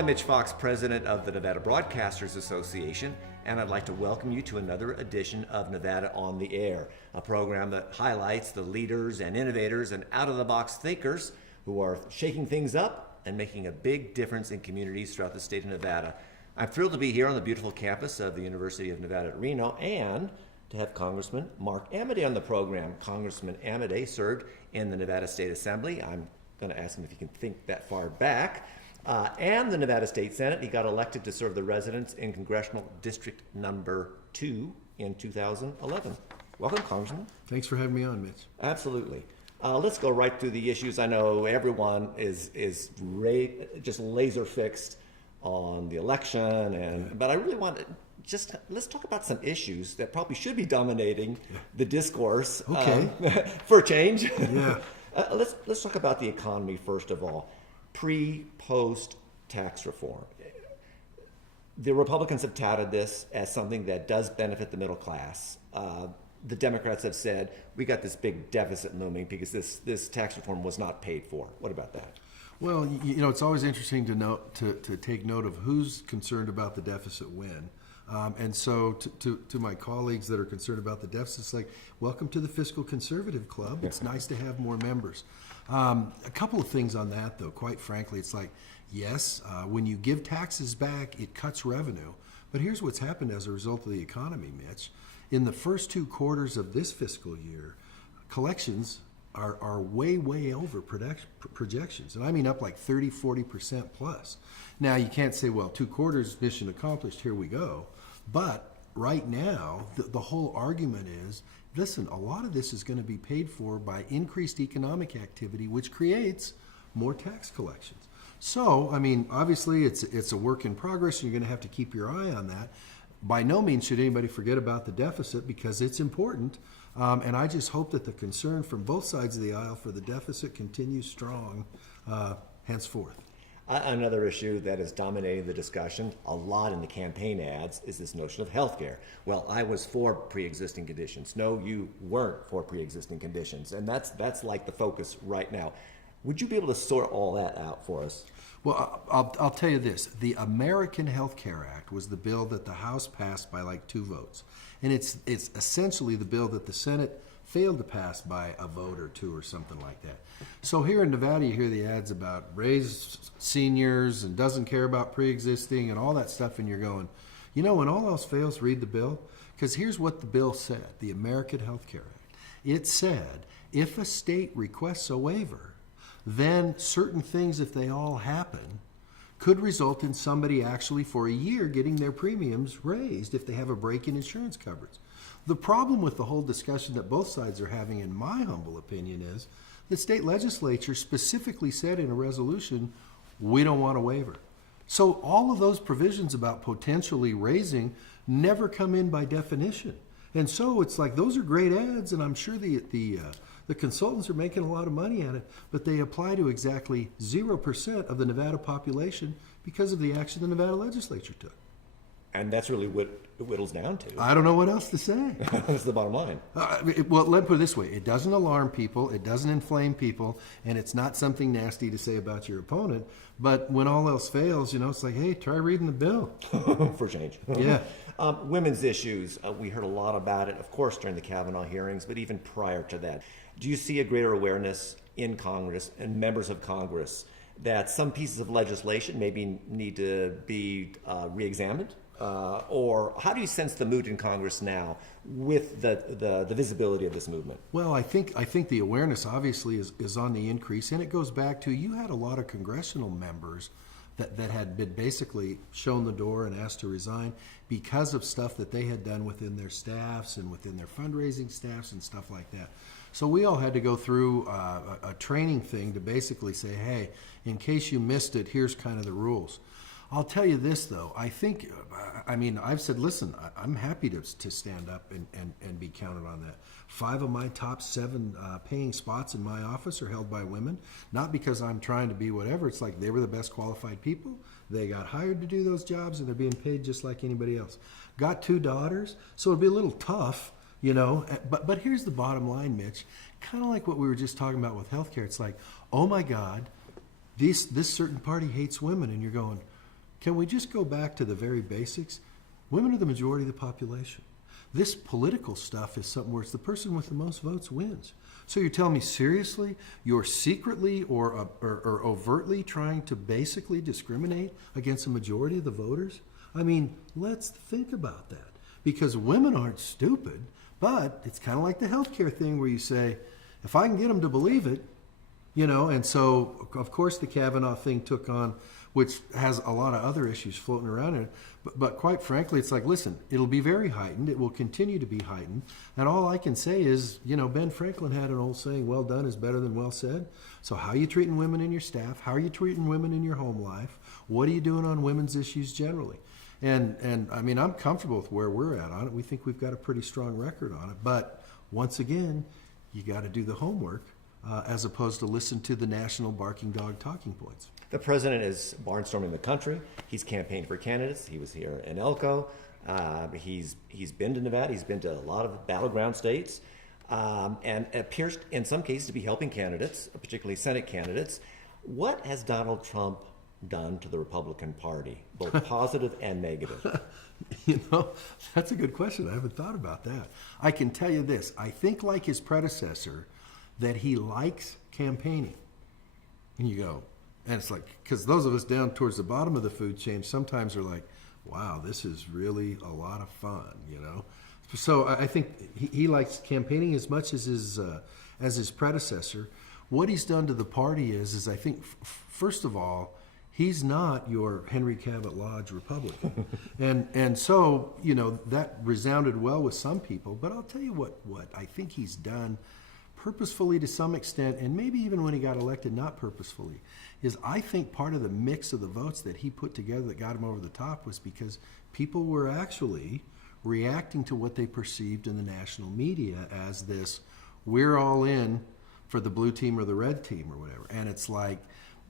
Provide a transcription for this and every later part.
I'm Mitch Fox, president of the Nevada Broadcasters Association, and I'd like to welcome you to another edition of Nevada on the Air, a program that highlights the leaders and innovators and out-of-the-box thinkers who are shaking things up and making a big difference in communities throughout the state of Nevada. I'm thrilled to be here on the beautiful campus of the University of Nevada at Reno and to have Congressman Mark Amodei on the program. Congressman Amodei served in the Nevada State Assembly. I'm going to ask him if he can think that far back. And the Nevada State Senate. He got elected to serve the residents in Congressional District Number 2 in 2011. Welcome, Congressman. Thanks for having me on, Mitch. Absolutely. Let's go right through the issues. I know everyone is just laser fixed on the election, but I really want to let's talk about some issues that probably should be dominating the discourse. Okay. For a change. Yeah. Let's talk about the economy first of all. Pre-post tax reform. The Republicans have touted this as something that does benefit the middle class. The Democrats have said we got this big deficit looming because this tax reform was not paid for. What about that? Well, it's always interesting to take note of who's concerned about the deficit when. And so to my colleagues that are concerned about the deficit, it's like, welcome to the fiscal conservative club. It's nice to have more members. A couple of things on that, though. Quite frankly, it's like, yes, when you give taxes back, it cuts revenue. But here's what's happened as a result of the economy, Mitch. In the first 2 quarters of this fiscal year, collections are way over projections. And I mean up like 30-40% plus. Now, you can't say, well, 2 quarters, mission accomplished, here we go. But right now, the whole argument is, listen, a lot of this is going to be paid for by increased economic activity, which creates more tax collections. So, I mean, obviously, it's a work in progress, and you're going to have to keep your eye on that. By no means should anybody forget about the deficit because it's important. And I just hope that the concern from both sides of the aisle for the deficit continues strong henceforth. Another issue that is dominating the discussion a lot in the campaign ads is this notion of health care. Well, I was for pre-existing conditions. No, you weren't for pre-existing conditions. And that's like the focus right now. Would you be able to sort all that out for us? Well, I'll tell you this. The American Health Care Act was the bill that the House passed by like 2 votes. And it's essentially the bill that the Senate failed to pass by a vote or 2 or something like that. So here in Nevada, you hear the ads about raise seniors and doesn't care about pre-existing and all that stuff, and you're going, when all else fails, read the bill. Because here's what the bill said, the American Health Care Act. It said, if a state requests a waiver, then certain things, if they all happen, could result in somebody actually for a year getting their premiums raised if they have a break in insurance coverage. The problem with the whole discussion that both sides are having, in my humble opinion, is the state legislature specifically said in a resolution, we don't want a waiver. So all of those provisions about potentially raising never come in by definition. And so it's like, those are great ads, and I'm sure the consultants are making a lot of money at it, but they apply to exactly 0% of the Nevada population because of the action the Nevada legislature took. And that's really what it whittles down to. I don't know what else to say. That's the bottom line. Well, let me put it this way. It doesn't alarm people, it doesn't inflame people, and it's not something nasty to say about your opponent. But when all else fails, it's like, hey, try reading the bill. For change. Yeah. Women's issues, we heard a lot about it, of course, during the Kavanaugh hearings, but even prior to that. Do you see a greater awareness in Congress and members of Congress that some pieces of legislation maybe need to be re-examined? Or how do you sense the mood in Congress now with the visibility of this movement? Well, I think the awareness obviously is on the increase, and it goes back to, you had a lot of congressional members that had been basically shown the door and asked to resign because of stuff that they had done within their staffs and within their fundraising staffs and stuff like that. So we all had to go through a training thing to basically say, hey, in case you missed it, here's kind of the rules. I'll tell you this, though. I've said, listen, I'm happy to stand up and be counted on that. 5 of my top 7 paying spots in my office are held by women, not because I'm trying to be whatever. It's like they were the best qualified people. They got hired to do those jobs, and they're being paid just like anybody else. Got 2 daughters, so it'd be a little tough, But here's the bottom line, Mitch. Kind of like what we were just talking about with healthcare. It's like, oh my God, this certain party hates women, and you're going, can we just go back to the very basics? Women are the majority of the population. This political stuff is something where it's the person with the most votes wins. So you're telling me seriously, you're secretly or overtly trying to basically discriminate against the majority of the voters? I mean, let's think about that. Because women aren't stupid, but it's kind of like the healthcare thing where you say, if I can get them to believe it, you know, and so, of course, the Kavanaugh thing took on, which has a lot of other issues floating around in it. But quite frankly, it's like, listen, it'll be very heightened. It will continue to be heightened. And all I can say is, you know, Ben Franklin had an old saying, well done is better than well said. So how are you treating women in your staff? How are you treating women in your home life? What are you doing on women's issues generally? And I mean, I'm comfortable with where we're at on it. We think we've got a pretty strong record on it. But once again, you got to do the homework as opposed to listen to the national barking dog talking points. The president is barnstorming the country. He's campaigned for candidates. He was here in Elko. He's been to Nevada. He's been to a lot of battleground states, and appears in some cases to be helping candidates, particularly Senate candidates. What has Donald Trump done to the Republican Party, both positive and negative? You know, that's a good question. I haven't thought about that. I can tell you this. I think, like his predecessor, that he likes campaigning. And you go, and it's like, because those of us down towards the bottom of the food chain sometimes are like, wow, this is really a lot of fun, you know? So I think he likes campaigning as much as his predecessor. What he's done to the party is I think, first of all, he's not your Henry Cabot Lodge Republican. and so, you know, that resounded well with some people. But I'll tell you what I think he's done purposefully to some extent, and maybe even when he got elected, not purposefully, is I think part of the mix of the votes that he put together that got him over the top was because people were actually reacting to what they perceived in the national media as this, we're all in for the blue team or the red team or whatever. And it's like,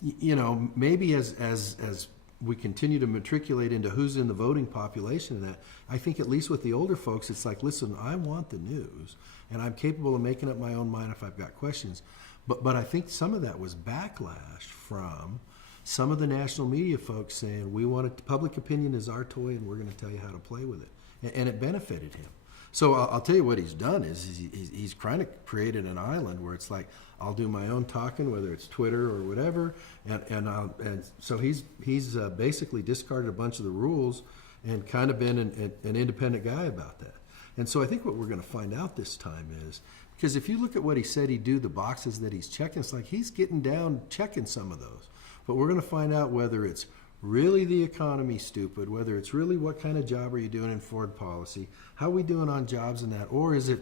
you know, maybe as we continue to matriculate into who's in the voting population and that, I think at least with the older folks, it's like, listen, I want the news, and I'm capable of making up my own mind if I've got questions. But I think some of that was backlash from some of the national media folks saying, we want it, public opinion is our toy, and we're going to tell you how to play with it. And it benefited him. So I'll tell you what he's done is he's kind of created an island where it's like, I'll do my own talking, whether it's Twitter or whatever, and so he's basically discarded a bunch of the rules and kind of been an independent guy about that. And so I think what we're going to find out this time is, because if you look at what he said he'd do, the boxes that he's checking, it's like he's getting down checking some of those. But we're going to find out whether it's really the economy stupid, whether it's really what kind of job are you doing in foreign policy, how are we doing on jobs and that, or is it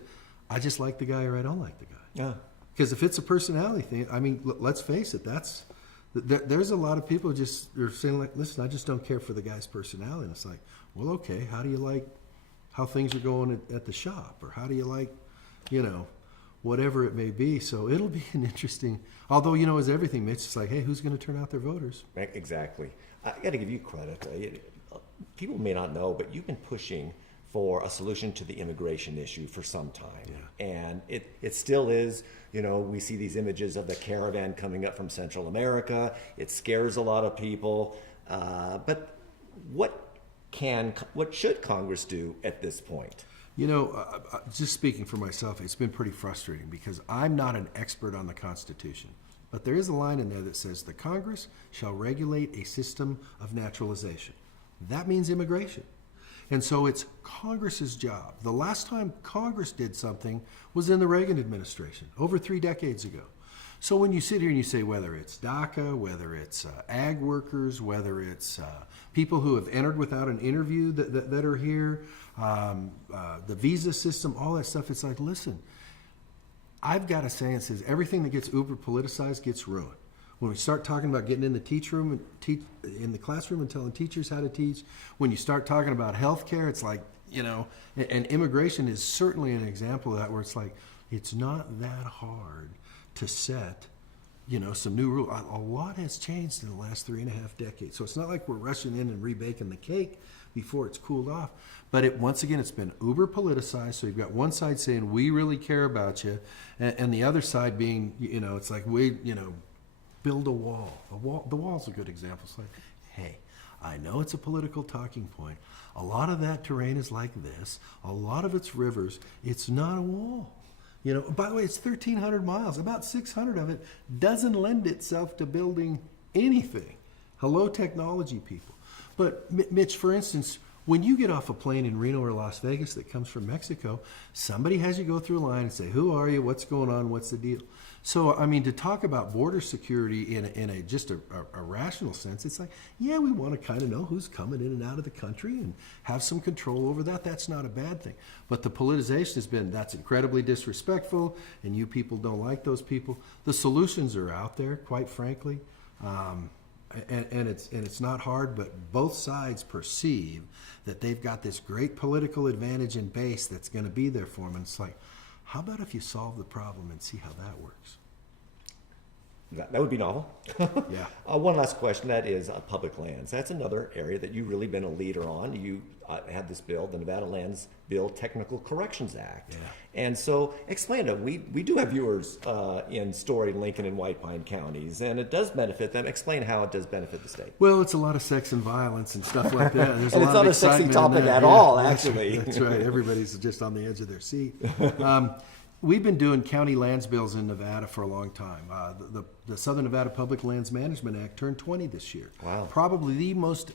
I just like the guy or I don't like the guy. Yeah. Because if it's a personality thing, I mean, let's face it, there's a lot of people just are saying like, listen, I just don't care for the guy's personality. And it's like, well, okay, how do you like how things are going at the shop, or how do you like, you know, whatever it may be. So it'll be an interesting, although, you know, as everything, Mitch, it's like, hey, who's going to turn out their voters? Exactly. I got to give you credit. People may not know, but you've been pushing for a solution to the immigration issue for some time. Yeah. And it still is, you know, we see these images of the caravan coming up from Central America. It scares a lot of people. But what should Congress do at this point? You know, just speaking for myself, it's been pretty frustrating because I'm not an expert on the Constitution. But there is a line in there that says the Congress shall regulate a system of naturalization. That means immigration. And so it's Congress's job. The last time Congress did something was in the Reagan administration, over 3 decades ago. So when you sit here and you say whether it's DACA, whether it's ag workers, whether it's people who have entered without an interview that are here, the visa system, all that stuff, it's like, listen, I've got a saying that says everything that gets uber politicized gets ruined. When we start talking about getting in the in the classroom and telling teachers how to teach, when you start talking about healthcare, it's like, you know, and immigration is certainly an example of that, where it's like, it's not that hard to set, you know, some new rules. A lot has changed in the last 3.5 decades. So it's not like we're rushing in and rebaking the cake before it's cooled off. But once again, it's been uber politicized. So you've got one side saying, we really care about you, and the other side being, you know, it's like, we, you know, build a wall. The wall's a good example. It's like, hey, I know it's a political talking point. A lot of that terrain is like this. A lot of it's rivers. It's not a wall. You know, by the way, it's 1,300 miles. About 600 of it doesn't lend itself to building anything. Hello, technology people. But Mitch, for instance, when you get off a plane in Reno or Las Vegas that comes from Mexico, somebody has you go through a line and say, who are you? What's going on? What's the deal? So, I mean, to talk about border security in a just a rational sense, it's like, yeah, we want to kind of know who's coming in and out of the country and have some control over that. That's not a bad thing. But the politicization has been, that's incredibly disrespectful, and you people don't like those people. The solutions are out there, quite frankly. And it's not hard, but both sides perceive that they've got this great political advantage in base that's going to be there for them. And it's like, how about if you solve the problem and see how that works? That would be novel. Yeah. One last question, that is public lands. That's another area that you've really been a leader on. You had this bill, the Nevada Lands Bill Technical Corrections Act. Yeah. And so explain it. We do have viewers in Story, Lincoln, and White Pine counties, and it does benefit them. Explain how it does benefit the state. Well, it's a lot of sex and violence and stuff like that. There's And a it's lot not of a sexy excitement in topic that. at Yeah, all, that's- actually. That's right. Everybody's just on the edge of their seat. We've been doing county lands bills in Nevada for a long time. The Southern Nevada Public Lands Management Act turned 20 this year. Wow. Probably the most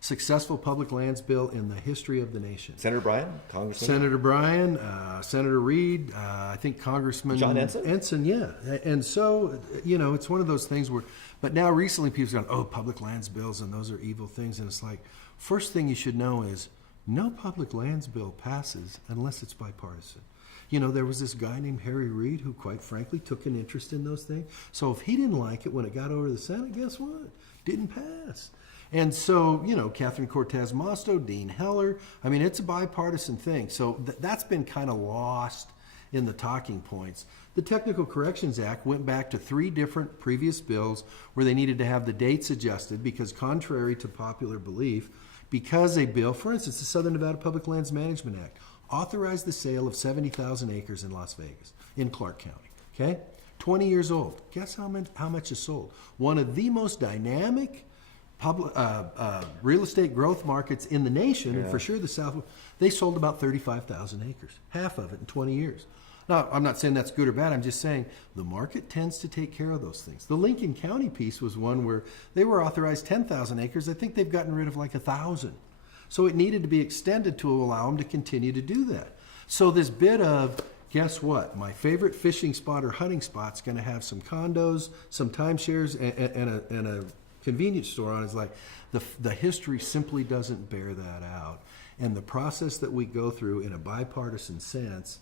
successful public lands bill in the history of the nation. Senator Bryan, Congressman? Senator Bryan, Senator Reed, I think Congressman John Ensign? Ensign, yeah. And so, you know, it's one of those things where, but now recently people's gone, oh, public lands bills and those are evil things. And it's like, first thing you should know is no public lands bill passes unless it's bipartisan. You know, there was this guy named Harry Reid who, quite frankly, took an interest in those things. So if he didn't like it when it got over to the Senate, guess what? Didn't pass. And so, you know, Catherine Cortez Masto, Dean Heller, I mean, it's a bipartisan thing. So that's been kind of lost in the talking points. The Technical Corrections Act went back to 3 different previous bills where they needed to have the dates adjusted because, contrary to popular belief, because a bill, for instance, the Southern Nevada Public Lands Management Act, authorized the sale of 70,000 acres in Las Vegas, in Clark County, okay? 20 years old. Guess how much is sold? One of the most dynamic public, real estate growth markets in the nation, and for sure the South, they sold about 35,000 acres, half of it in 20 years. Now, I'm not saying that's good or bad. I'm just saying the market tends to take care of those things. The Lincoln County piece was one where they were authorized 10,000 acres. I think they've gotten rid of like 1,000. So it needed to be extended to allow them to continue to do that. So this bit of, guess what? My favorite fishing spot or hunting spot's going to have some condos, some timeshares, and a convenience store on it. It's like the history simply doesn't bear that out. And the process that we go through in a bipartisan sense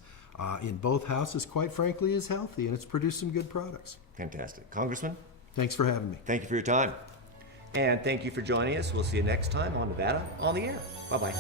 in both houses, quite frankly, is healthy, and it's produced some good products. Fantastic. Congressman, Thanks for having me. thank you for your time. And thank you for joining us. We'll see you next time on Nevada on the Air. Bye-bye.